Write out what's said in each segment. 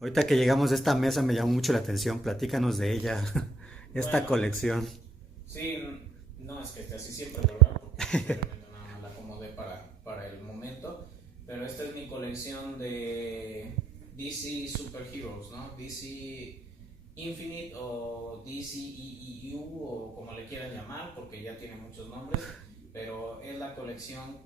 Ahorita que llegamos a esta mesa me llamó mucho la atención, platícanos de ella, esta Bueno, colección. sí, no es que esté así siempre, ¿verdad? Porque obviamente nada más la acomodé para el momento. Pero esta es mi colección de DC Superheroes, ¿no? DC Infinite o DC EEU o como le quieran llamar, porque ya tiene muchos nombres. Pero es la colección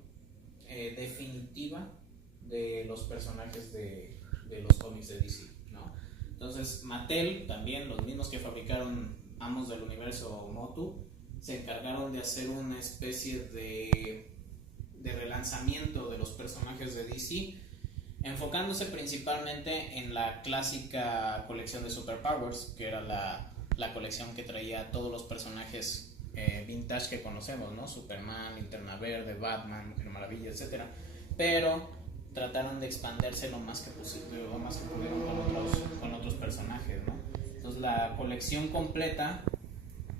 definitiva de los personajes de los cómics de DC, ¿no? Entonces, Mattel, también los mismos que fabricaron Amos del Universo Motu, se encargaron de hacer una especie de relanzamiento de los personajes de DC, enfocándose principalmente en la clásica colección de Superpowers, que era la colección que traía todos los personajes vintage que conocemos, ¿no? Superman, Linterna Verde, Batman, Mujer Maravilla, etcétera. Pero trataron de expandirse lo más que pudieron con otros personajes, ¿no? Entonces la colección completa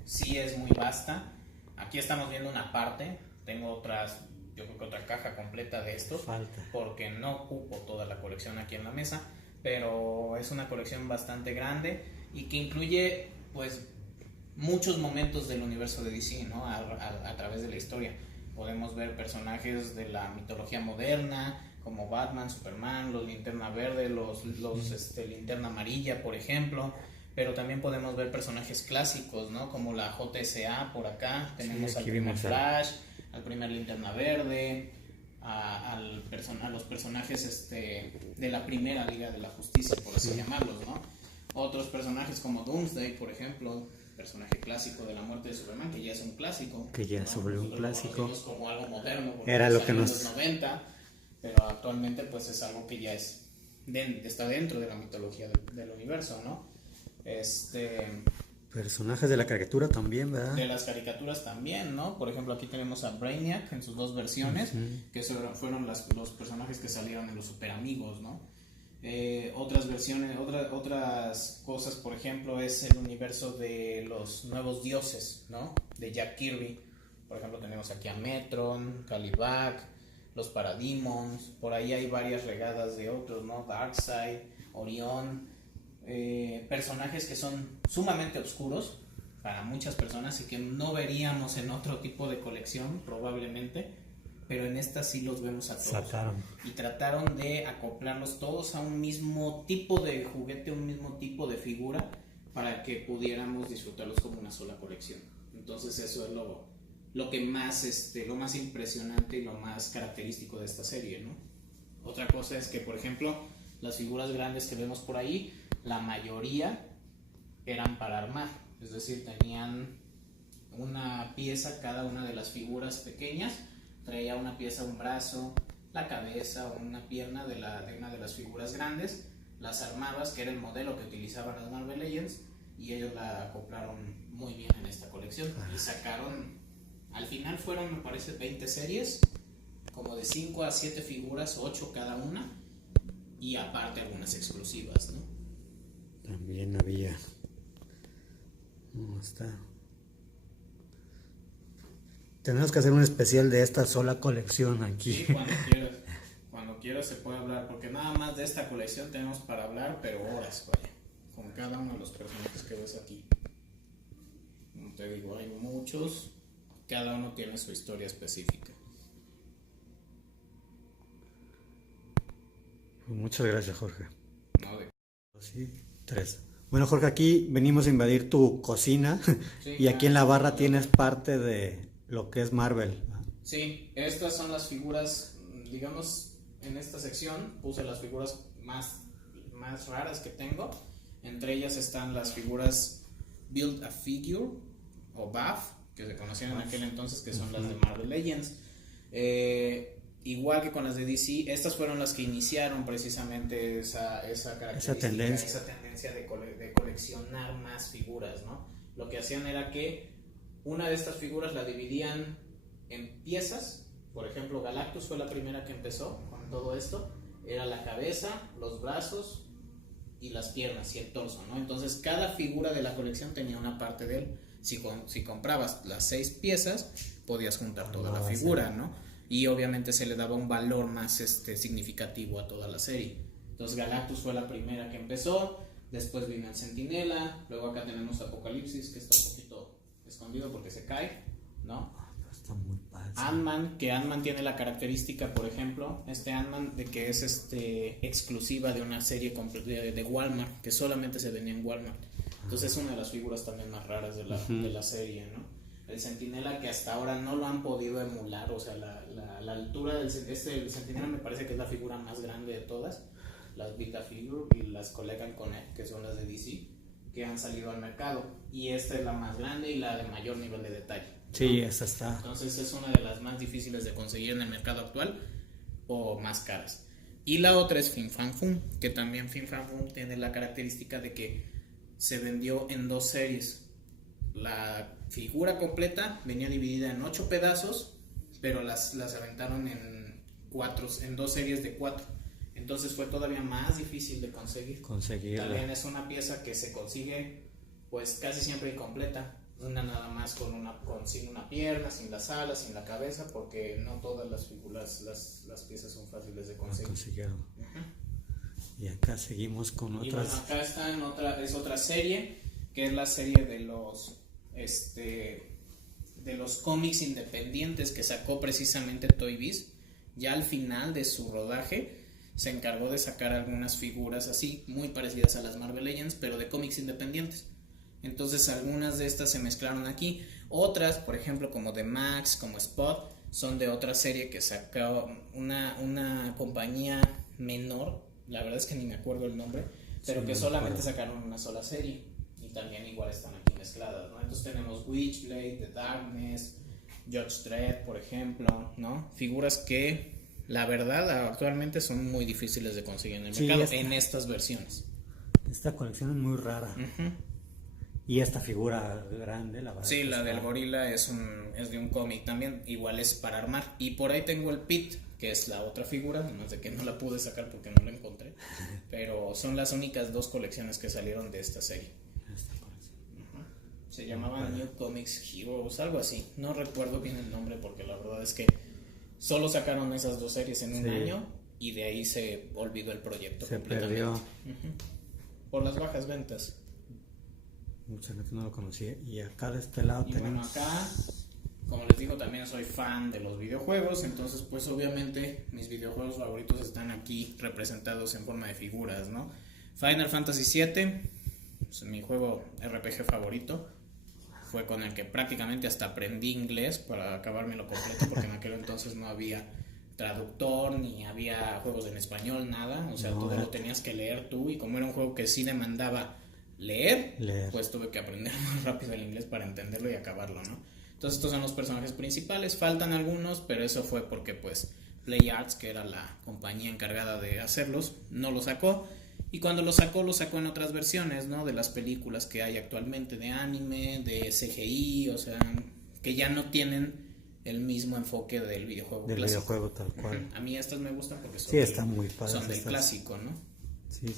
sí es muy vasta. Aquí estamos viendo una parte, tengo yo creo que otra caja completa de estos, Falta. porque no ocupo toda la colección aquí en la mesa, pero es una colección bastante grande y que incluye pues muchos momentos del universo de DC, ¿no? A través de la historia. Podemos ver personajes de la mitología moderna, como Batman, Superman, los Linterna Verde, los Linterna Amarilla, por ejemplo. Pero también podemos ver personajes clásicos, ¿no? Como la JSA por acá. Tenemos Sí, al aquí primer vimos Flash, al primer Linterna Verde, a los personajes de la primera Liga de la Justicia, por así llamarlos, ¿no? Otros personajes como Doomsday, por ejemplo, personaje clásico de la muerte de Superman, que ya es un clásico, que ya ¿no? sobre un Nosotros lo clásico. conocemos como algo moderno porque Era lo que salió en los nos... 90, pero actualmente pues es algo que ya está dentro de la mitología del universo, ¿no? Personajes de la caricatura también, ¿verdad? De las caricaturas también, ¿no? Por ejemplo, aquí tenemos a Brainiac en sus dos versiones, que fueron los personajes que salieron en los Super Amigos, ¿no? Otras versiones, otras cosas, por ejemplo, es el universo de los nuevos dioses, ¿no? De Jack Kirby. Por ejemplo, tenemos aquí a Metron, Calibac, los Parademons, por ahí hay varias regadas de otros, ¿no? Darkseid, Orión, personajes que son sumamente oscuros para muchas personas y que no veríamos en otro tipo de colección probablemente, pero en esta sí los vemos a todos. Sacaron. Y trataron de acoplarlos todos a un mismo tipo de juguete, un mismo tipo de figura, para que pudiéramos disfrutarlos como una sola colección. Entonces eso es lo que más, lo más impresionante y lo más característico de esta serie, ¿no? Otra cosa es que, por ejemplo, las figuras grandes que vemos por ahí, la mayoría eran para armar, es decir, tenían una pieza cada una de las figuras pequeñas, traía una pieza, un brazo, la cabeza o una pierna de una de las figuras grandes, las armabas, que era el modelo que utilizaban las Marvel Legends, y ellos la acoplaron muy bien en esta colección y sacaron, al final fueron, me parece, 20 series, como de 5 a 7 figuras, 8 cada una, y aparte algunas exclusivas, ¿no? También había... ¿Cómo está? Tenemos que hacer un especial de esta sola colección aquí. Sí, cuando quieras se puede hablar, porque nada más de esta colección tenemos para hablar, pero horas, vaya, con cada uno de los personajes que ves aquí. Como te digo, hay muchos, cada uno tiene su historia específica. Muchas gracias, Jorge. ¿No? Sí, tres. Bueno, Jorge, aquí venimos a invadir tu cocina Sí, y aquí en la barra no, tienes parte de lo que es Marvel. sí, estas son las figuras, digamos, en esta sección puse las figuras más raras que tengo. Entre ellas están las figuras Build a Figure o BAF, que se conocían en aquel entonces, que son las de Marvel Legends. Igual que con las de DC, estas fueron las que iniciaron precisamente esa característica, esa tendencia de coleccionar más figuras, ¿no? Lo que hacían era que una de estas figuras la dividían en piezas. Por ejemplo, Galactus fue la primera que empezó con todo esto. Era la cabeza, los brazos y las piernas y el torso, ¿no? Entonces cada figura de la colección tenía una parte de él. Si comprabas las 6 piezas, podías juntar toda la figura, ¿no? Y obviamente se le daba un valor más significativo a toda la serie. Entonces Galactus fue la primera que empezó, después vino el Centinela, luego acá tenemos Apocalipsis, que está un poquito escondido porque se cae, ¿no? Está muy padre. Ant-Man, que Ant-Man tiene la característica, por ejemplo, Ant-Man de que es exclusiva de una serie de Walmart, que solamente se vendía en Walmart. Entonces es una de las figuras también más raras de la serie, ¿no? El Centinela, que hasta ahora no lo han podido emular, o sea, la altura el Centinela me parece que es la figura más grande de todas, las Vita-Figure y las Collect & Connect, que son las de DC, que han salido al mercado, y esta es la más grande y la de mayor nivel de detalle. Sí, esa está. Entonces es una de las más difíciles de conseguir en el mercado actual o más caras. Y la otra es Fin Fan Foom, que también Fin Fan Foom tiene la característica de que se vendió en 2 series. La figura completa venía dividida en 8 pedazos, pero las aventaron en 2 series de 4. Entonces fue todavía más difícil de conseguirla. También es una pieza que se consigue pues casi siempre incompleta. Una nada más sin una pierna, sin las alas, sin la cabeza, porque no todas las figuras, las piezas son fáciles de conseguir. Y acá seguimos con otras. Y bueno, acá está es otra serie, que es la serie de los cómics independientes que sacó precisamente Toy Biz. Ya al final de su rodaje se encargó de sacar algunas figuras así, muy parecidas a las Marvel Legends, pero de cómics independientes. Entonces algunas de estas se mezclaron aquí, otras, por ejemplo, como de Max, como Spot, son de otra serie que sacó una compañía menor, la verdad es que ni me acuerdo el nombre, pero sí, que solamente sacaron una sola serie, y también igual están aquí mezcladas, ¿no? Entonces tenemos Witchblade, The Darkness, Judge Dredd, por ejemplo, ¿no? Figuras que la verdad actualmente son muy difíciles de conseguir en el mercado en estas versiones. Esta colección es muy rara. Y esta figura grande, la verdad. Sí, la del gorila es de un cómic también, igual es para armar. Y por ahí tengo el Pit, que es la otra figura, no sé que no la pude sacar porque no la encontré. Pero son las únicas 2 colecciones que salieron de esta serie. Se llamaban New Comics Heroes, algo así. No recuerdo bien el nombre porque la verdad es que solo sacaron esas 2 series en un año y de ahí se olvidó el proyecto. Se perdió. Por las bajas ventas. Mucha gente no lo conocía. Y acá de este lado y tenemos. Bueno, acá, como les digo, también soy fan de los videojuegos. Entonces, pues obviamente mis videojuegos favoritos están aquí representados en forma de figuras, ¿no? Final Fantasy VII, pues, mi juego RPG favorito. Fue con el que prácticamente hasta aprendí inglés para acabármelo completo, porque en aquel entonces no había traductor ni había juegos en español, nada. O sea, todo lo tenías que leer tú, y como era un juego que sí demandaba leer, pues tuve que aprender más rápido el inglés para entenderlo y acabarlo, ¿no? Entonces estos son los personajes principales, faltan algunos, pero eso fue porque pues Play Arts, que era la compañía encargada de hacerlos, no lo sacó, y cuando lo sacó en otras versiones, ¿no? De las películas que hay actualmente, de anime, de CGI, o sea, que ya no tienen el mismo enfoque del videojuego del clásico. Videojuego tal cual. A mí estas me gustan porque están muy padres, son del clásico, ¿no? Sí.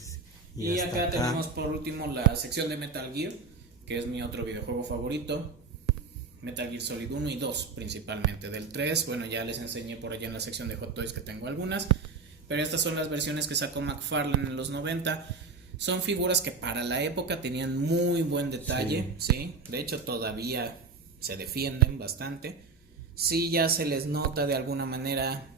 Y acá tenemos por último la sección de Metal Gear, que es mi otro videojuego favorito. Metal Gear Solid 1 y 2 principalmente. Del 3, bueno, ya les enseñé por allá en la sección de Hot Toys que tengo algunas, pero estas son las versiones que sacó McFarlane en los 90. Son figuras que para la época tenían muy buen detalle, ¿sí? De hecho todavía se defienden bastante. Sí, ya se les nota de alguna manera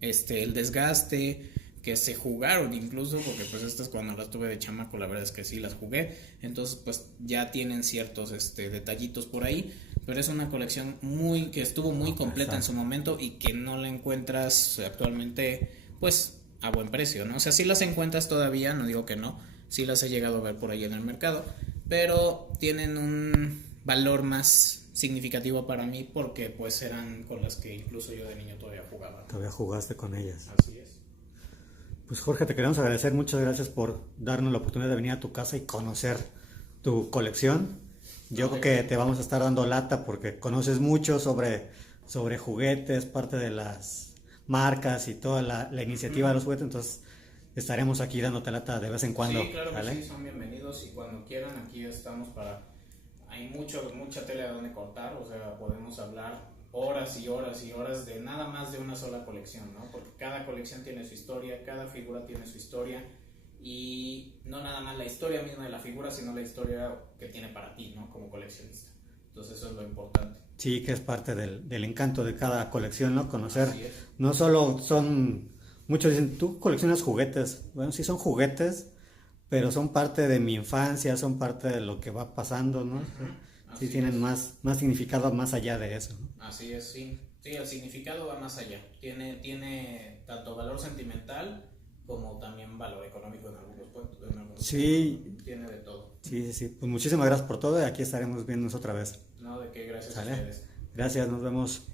el desgaste, que se jugaron incluso, porque pues estas cuando las tuve de chamaco la verdad es que sí las jugué, entonces pues ya tienen ciertos detallitos por ahí, pero es una colección que estuvo muy completa en su momento y que no la encuentras actualmente pues a buen precio, ¿no? O sea, sí las encuentras todavía, no digo que no, sí las he llegado a ver por ahí en el mercado, pero tienen un valor más significativo para mí porque pues eran con las que incluso yo de niño todavía jugaba. Todavía jugaste con ellas. Así es. Pues Jorge, te queremos agradecer, muchas gracias por darnos la oportunidad de venir a tu casa y conocer tu colección. Yo creo que te vamos a estar dando lata porque conoces mucho sobre juguetes, parte de las marcas y toda la iniciativa de los juguetes, entonces estaremos aquí dándote lata de vez en cuando. Sí, claro que ¿vale? sí, son bienvenidos y cuando quieran aquí estamos hay mucha tela de donde cortar, o sea, podemos hablar horas y horas y horas de nada más de una sola colección, ¿no? Porque cada colección tiene su historia, cada figura tiene su historia, y no nada más la historia misma de la figura, sino la historia que tiene para ti, ¿no? Como coleccionista. Entonces eso es lo importante. Sí, que es parte del encanto de cada colección, ¿no? Conocer, Así es. no solo son, muchos dicen, tú coleccionas juguetes. Bueno, sí son juguetes, pero son parte de mi infancia, son parte de lo que va pasando, ¿no? Sí Así tienen es. más significado más allá de eso, ¿no? Así es, sí. Sí, el significado va más allá. Tiene tanto valor sentimental como también valor económico en algunos puntos. Sí, Tiene de todo. sí. Pues muchísimas gracias por todo y aquí estaremos viéndonos otra vez. No, de qué, gracias a ¿Sale? ustedes. Gracias, nos vemos.